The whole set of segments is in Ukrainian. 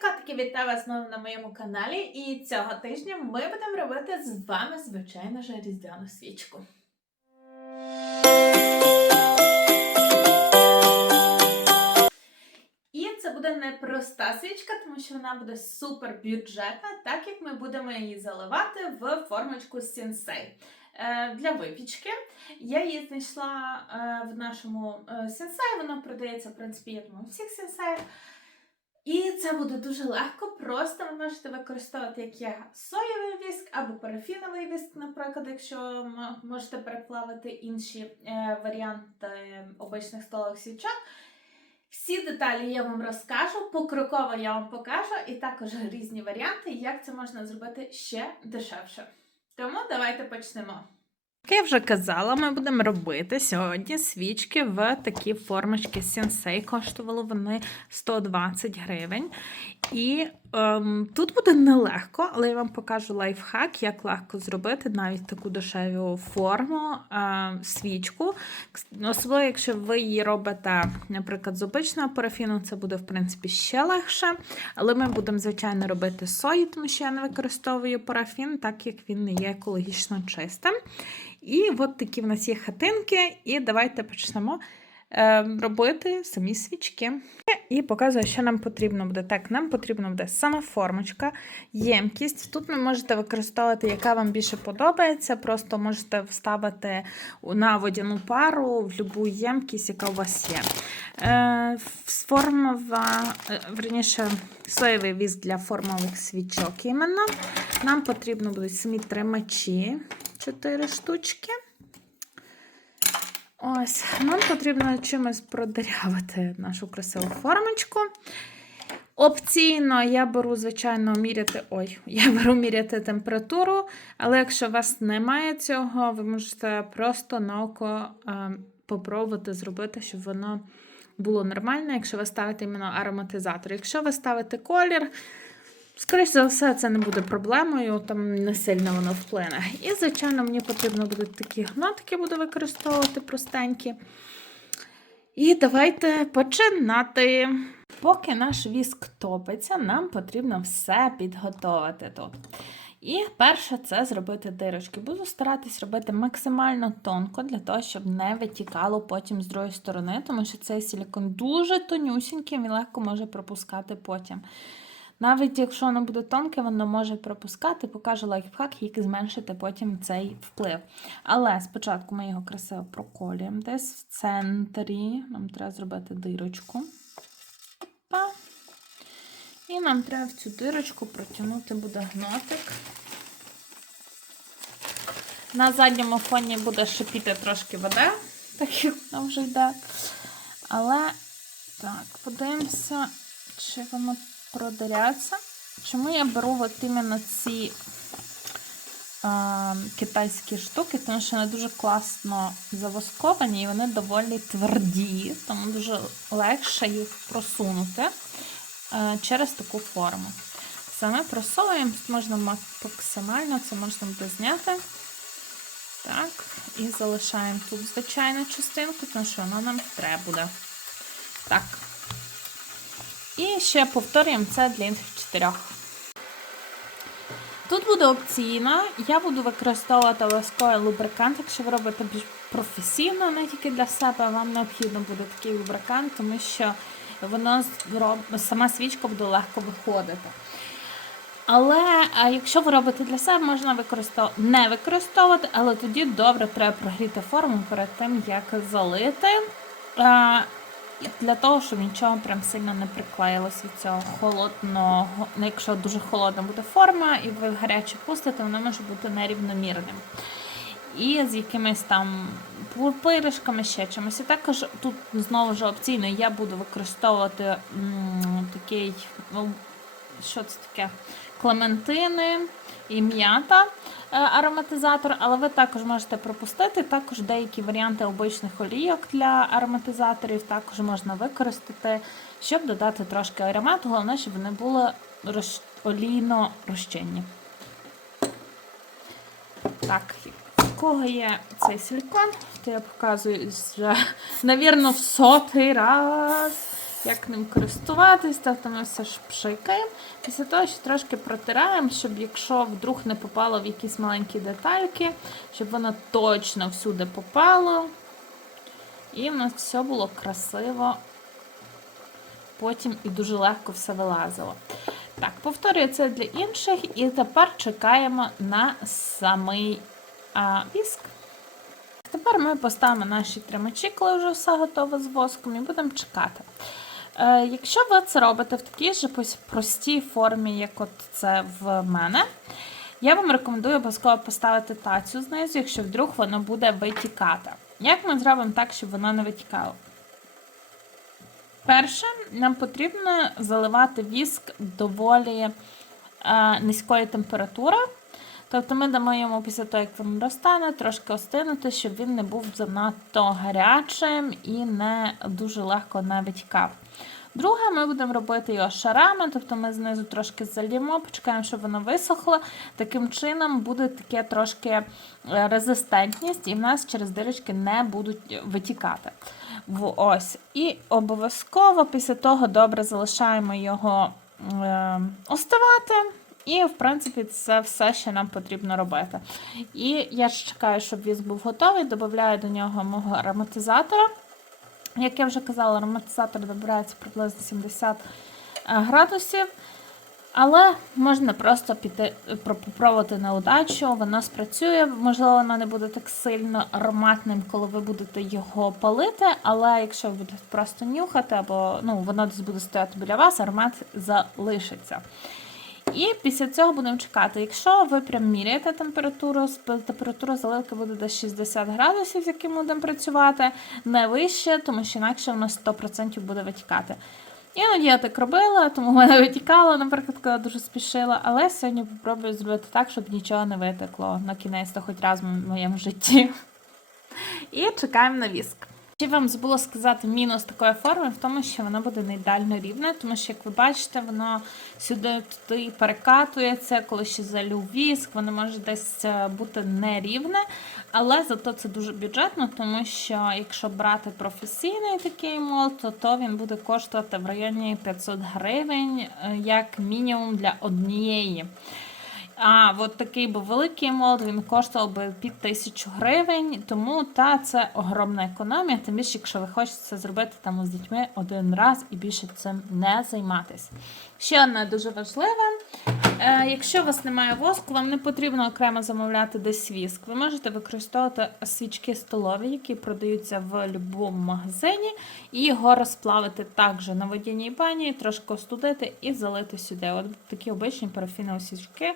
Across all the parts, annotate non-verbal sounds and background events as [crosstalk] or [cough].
Котики, вітаю вас знову на моєму каналі. І цього тижня ми будемо робити з вами, звичайно ж, різдвяну свічку. І це буде не проста свічка, тому що вона буде супер бюджетна, так як ми будемо її заливати в формочку сенсей. Е, Для випічки я її знайшла е, в нашому е, сенсей. Вона продається, в принципі, я думаю, у всіх сенсеях. І це буде дуже легко. Просто ви можете використовувати як є соєвий віск або парафіновий віск, наприклад, якщо можете переплавити інші е, варіанти обичних столових свічок. Всі деталі я вам розкажу, покроково я вам покажу, і також різні варіанти, як це можна зробити ще дешевше. Тому давайте почнемо. Як я вже казала, ми будемо робити сьогодні свічки в такі формочки Сенсей Коштували вони 120 гривень. І ем, тут буде нелегко, але я вам покажу лайфхак, як легко зробити навіть таку дешеву форму е, свічку. Особливо, якщо ви її робите, наприклад, з обичного парафіну, це буде, в принципі, ще легше. Але ми будемо, звичайно, робити сої, тому що я не використовую парафін, так як він не є екологічно чистим. І от такі в нас є хатинки, і давайте почнемо робити самі свічки. І показую, що нам потрібно буде. Так, нам потрібна буде сама формочка, ємкість. Тут ви можете використовувати, яка вам більше подобається. Просто можете вставити на водяну пару в будь-яку ємкість, яка у вас є. Е, формова, е, верніше, соєвий віск для формових свічок іменно. Нам потрібно будуть самі тримачі. 4 штучки. Ось, нам потрібно чимось продирявити нашу красиву формочку. Опційно я беру, звичайно, міряти. Ой, я беру міряти температуру, але якщо у вас немає цього, ви можете просто на око е, попробувати зробити, щоб воно було нормально, якщо ви ставите іменно ароматизатор. Якщо ви ставите колір, Скоріше за все, це не буде проблемою, там не сильно воно вплине. І, звичайно, мені потрібно будуть такі гнотики, буду використовувати простенькі. І давайте починати. Поки наш віск топиться, нам потрібно все підготувати тут. І перше це зробити дирочки. Буду старатись робити максимально тонко, для того, щоб не витікало потім з другої сторони, тому що цей силікон дуже тонюсінький, він легко може пропускати потім. Навіть якщо воно буде тонке, воно може пропускати, покажу лайфхак, як зменшити потім цей вплив. Але спочатку ми його красиво проколюємо десь в центрі. Нам треба зробити дирочку. Опа. І нам треба в цю дирочку протягнути буде гнотик. На задньому фоні буде шипіти трошки вода, так як вона вже йде. Але так, подивимося, чи воно продиряться. Чому я беру от іменно ці а, китайські штуки? Тому що вони дуже класно завосковані і вони доволі тверді, тому дуже легше їх просунути а, через таку форму. Саме просовуємо, можна максимально, це можна буде зняти. Так, і залишаємо тут звичайну частинку, тому що вона нам треба буде. Так. І ще повторюємо це для інших чотирьох. Тут буде опційно, я буду використовувати обов'язково лубрикант, якщо ви робите більш професійно, не тільки для себе, вам необхідно буде такий лубрикант, тому що воно сама свічка буде легко виходити. Але якщо ви робите для себе, можна використов... не використовувати, але тоді добре треба прогріти форму перед тим, як залити. Для того, щоб нічого прям сильно не приклеїлося від цього холодного. Ну, якщо дуже холодна буде форма, і ви гаряче пустите, воно може бути нерівномірним. І з якимись там пиріжками, ще чимось. І також тут знову ж опційно я буду використовувати м, такий, ну, що це таке? Клементини і м'ята ароматизатор, але ви також можете пропустити. Також деякі варіанти обичних олійок для ароматизаторів також можна використати, щоб додати трошки аромату, головне, щоб вони були олійно розчинні. Так, в кого є цей силікон, то я показую вже, [laughs] навірно, в сотий раз. Як ним користуватись, тобто ми все ж пшикаємо. Після того ще трошки протираємо, щоб якщо вдруг не попало в якісь маленькі детальки, щоб воно точно всюди попало. І в нас все було красиво. Потім і дуже легко все вилазило. Так, повторюю це для інших, і тепер чекаємо на самий а, віск. Тепер ми поставимо наші тримачі, коли вже все готове з воском, і будемо чекати. Е, якщо ви це робите в такій же простій формі, як от це в мене, я вам рекомендую обов'язково поставити тацю знизу, якщо вдруг воно буде витікати. Як ми зробимо так, щоб воно не витікало? Перше, нам потрібно заливати віск доволі е, низької температури. Тобто ми дамо йому після того, як він розтане, трошки остинути, щоб він не був занадто гарячим і не дуже легко не витікав. Друге, ми будемо робити його шарами, тобто ми знизу трошки залімо, почекаємо, щоб воно висохло. Таким чином буде таке трошки е, резистентність, і в нас через дирочки не будуть витікати. Ось. І обов'язково після того добре залишаємо його е, остивати. І, в принципі, це все, що нам потрібно робити. І я ж чекаю, щоб віск був готовий, додаю до нього мого ароматизатора. Як я вже казала, ароматизатор додається приблизно 70 градусів. Але можна просто піти попробувати на удачу, воно спрацює. Можливо, воно не буде так сильно ароматним, коли ви будете його палити. Але якщо ви будете просто нюхати, або ну, воно десь буде стояти біля вас, аромат залишиться. І після цього будемо чекати. Якщо ви прям міряєте температуру, температура заливки буде десь 60 градусів, з яким будемо працювати, не вище, тому що інакше воно 100% буде витікати. Іноді я так робила, тому в мене витікало, наприклад, коли дуже спішила. Але сьогодні попробую зробити так, щоб нічого не витекло на кінець, то хоч раз в моєму житті. І чекаємо на віск. Ще вам забула сказати мінус такої форми в тому, що вона буде не ідеально рівна, тому що, як ви бачите, воно сюди туди перекатується, коли ще залю віск, воно може десь е, бути нерівне, але зато це дуже бюджетно, тому що якщо брати професійний такий молд, то, то він буде коштувати в районі 500 гривень, е, як мінімум для однієї. А от такий був великий молд, він коштував би під тисячу гривень, тому та це огромна економія, тим більше, якщо ви хочете це зробити там з дітьми один раз і більше цим не займатися. Ще одне дуже важливе. Е, якщо у вас немає воску, вам не потрібно окремо замовляти десь віск. Ви можете використовувати свічки столові, які продаються в будь-якому магазині, і його розплавити також на водяній бані, трошки остудити і залити сюди. От такі обичні парафінові свічки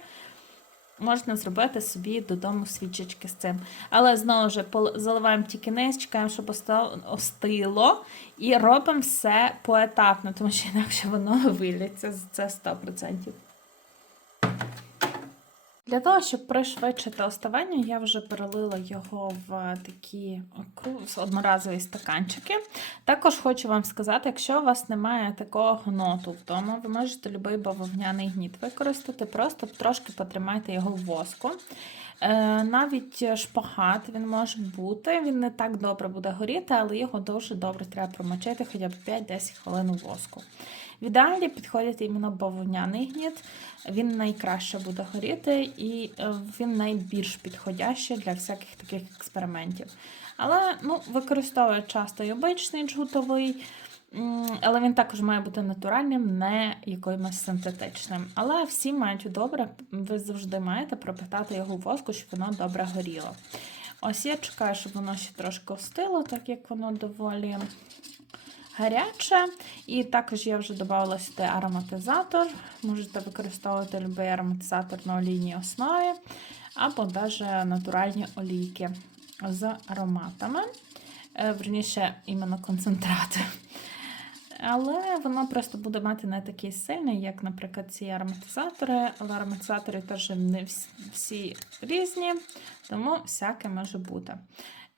можна зробити собі додому свічечки з цим. Але знову ж заливаємо тільки низ, чекаємо, щоб остило, і робимо все поетапно, тому що інакше воно [laughs] виліться це 100%. Для того, щоб пришвидшити оставання, я вже перелила його в такі одноразові стаканчики. Також хочу вам сказати, якщо у вас немає такого гноту вдома, ви можете будь-який бавовняний гніт використати, просто трошки потримайте його в воску. Е, навіть шпагат він може бути, він не так добре буде горіти, але його дуже добре треба промочити хоча б 5-10 хвилин у воску. В ідеалі підходить іменно бавовняний гніт, він найкраще буде горіти і е, він найбільш підходящий для всяких таких експериментів. Але ну, використовую часто і обичний джгутовий, але він також має бути натуральним, не якимось синтетичним. Але всі мають добре, ви завжди маєте пропитати його воску, щоб воно добре горіло. Ось я чекаю, щоб воно ще трошки остило, так як воно доволі гаряче. І також я вже додала сюди ароматизатор. Можете використовувати будь-який ароматизатор на олійній основі, або навіть натуральні олійки з ароматами. Е, верніше, іменно концентрати. Але воно просто буде мати не такий сильний, як, наприклад, ці ароматизатори. Але ароматизатори теж не всі різні, тому всяке може бути.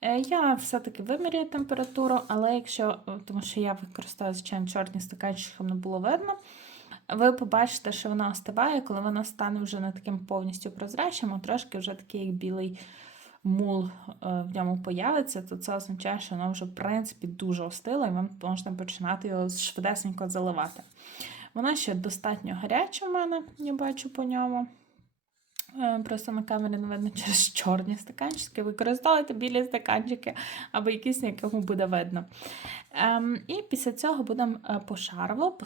Е, я все-таки вимірюю температуру, але якщо, е, тому що я використовую, звичайно, чорні стаканчики, щоб не було видно, ви побачите, що вона остиває, коли вона стане вже не таким повністю прозрачним, а трошки вже такий як білий мул е, в ньому появиться, то це означає, що воно вже, в принципі, дуже остило, і вам можна починати його швидесенько заливати. Вона ще достатньо гаряча в мене, я бачу по ньому. Е, Просто на камері не видно через чорні стаканчики. Використовуйте білі стаканчики або якісь, на якому буде видно. Ем, і після цього будемо е, пошарово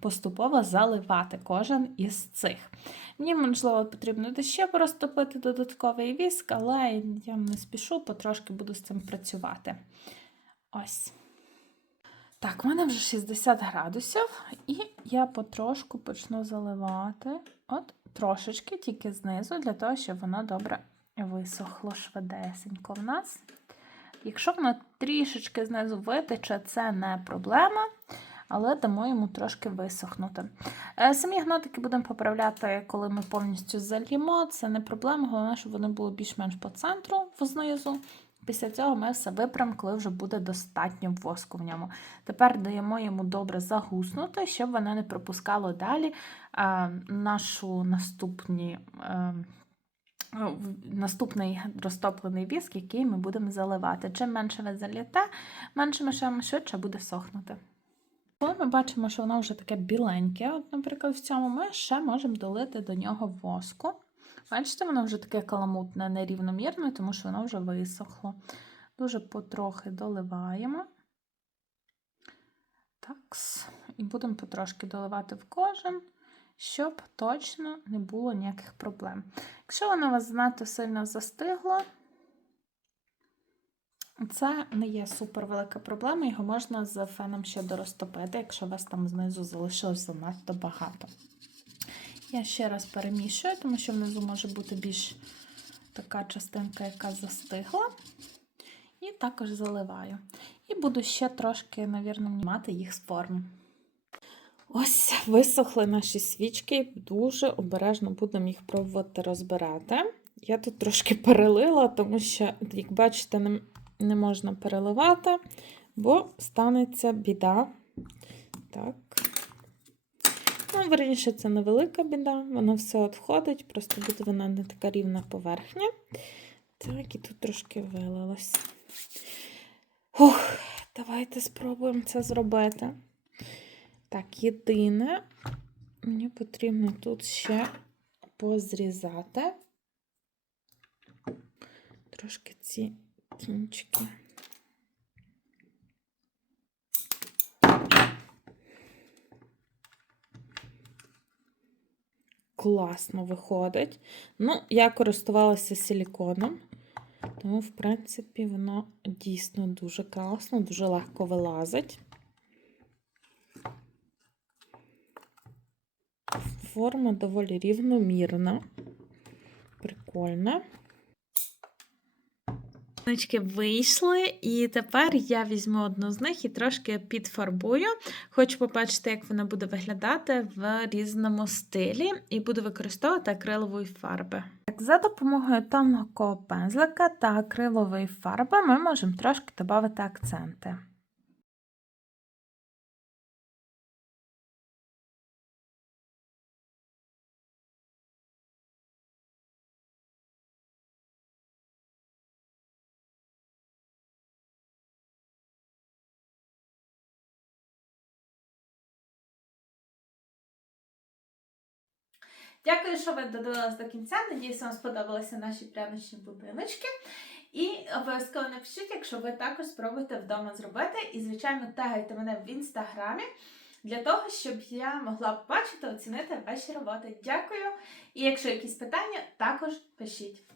поступово заливати кожен із цих. Мені, можливо, потрібно ще розтопити додатковий віск, але я не спішу, потрошки буду з цим працювати. Ось. Так, в мене вже 60 градусів, і я потрошку почну заливати. От трошечки, тільки знизу, для того, щоб воно добре висохло швидесенько в нас. Якщо воно трішечки знизу витече, це не проблема, але дамо йому трошки висохнути. Е, Самі гнотики будемо поправляти, коли ми повністю зальємо. Це не проблема, головне, щоб вони були більш-менш по центру знизу. Після цього ми все виправимо, коли вже буде достатньо воску в ньому. Тепер даємо йому добре загуснути, щоб воно не пропускало далі а, нашу наступні. е, Наступний розтоплений віск, який ми будемо заливати. Чим менше ви заліте, менше ми швидше буде сохнути. Коли ми бачимо, що воно вже таке біленьке, от, наприклад, в цьому ми ще можемо долити до нього воску. Бачите, воно вже таке каламутне, нерівномірне, тому що воно вже висохло. Дуже потрохи доливаємо. Такс. І будемо потрошки доливати в кожен, щоб точно не було ніяких проблем. Якщо воно у вас занадто сильно застигло, це не є супер велика проблема, його можна з феном ще дорозтопити, якщо у вас там знизу залишилось занадто багато. Я ще раз перемішую, тому що внизу може бути більш така частинка, яка застигла. І також заливаю. І буду ще трошки, навірно, мати їх з форми. Ось висохли наші свічки, дуже обережно будемо їх пробувати розбирати. Я тут трошки перелила, тому що, як бачите, не, не можна переливати, бо станеться біда. Так. Верніше, це невелика біда, воно все відходить, просто буде вона не така рівна поверхня. Так, і тут трошки вилилось. Ух, давайте спробуємо це зробити. Так, єдине, мені потрібно тут ще позрізати трошки ці кінчики. Класно виходить. Ну, я користувалася силіконом, тому, в принципі, воно дійсно дуже класно, дуже легко вилазить. Форма доволі рівномірна, прикольна. Нички вийшли, і тепер я візьму одну з них і трошки підфарбую. Хочу побачити, як вона буде виглядати в різному стилі, і буду використовувати акрилової фарби. Так, за допомогою тонкого пензлика та акрилової фарби ми можемо трошки додати акценти. Дякую, що ви додивились до кінця. Надіюсь, вам сподобалися наші пряничні будиночки. І обов'язково напишіть, якщо ви також спробуєте вдома зробити. І, звичайно, тегайте мене в інстаграмі для того, щоб я могла побачити, бачити, оцінити ваші роботи. Дякую! І якщо якісь питання, також пишіть.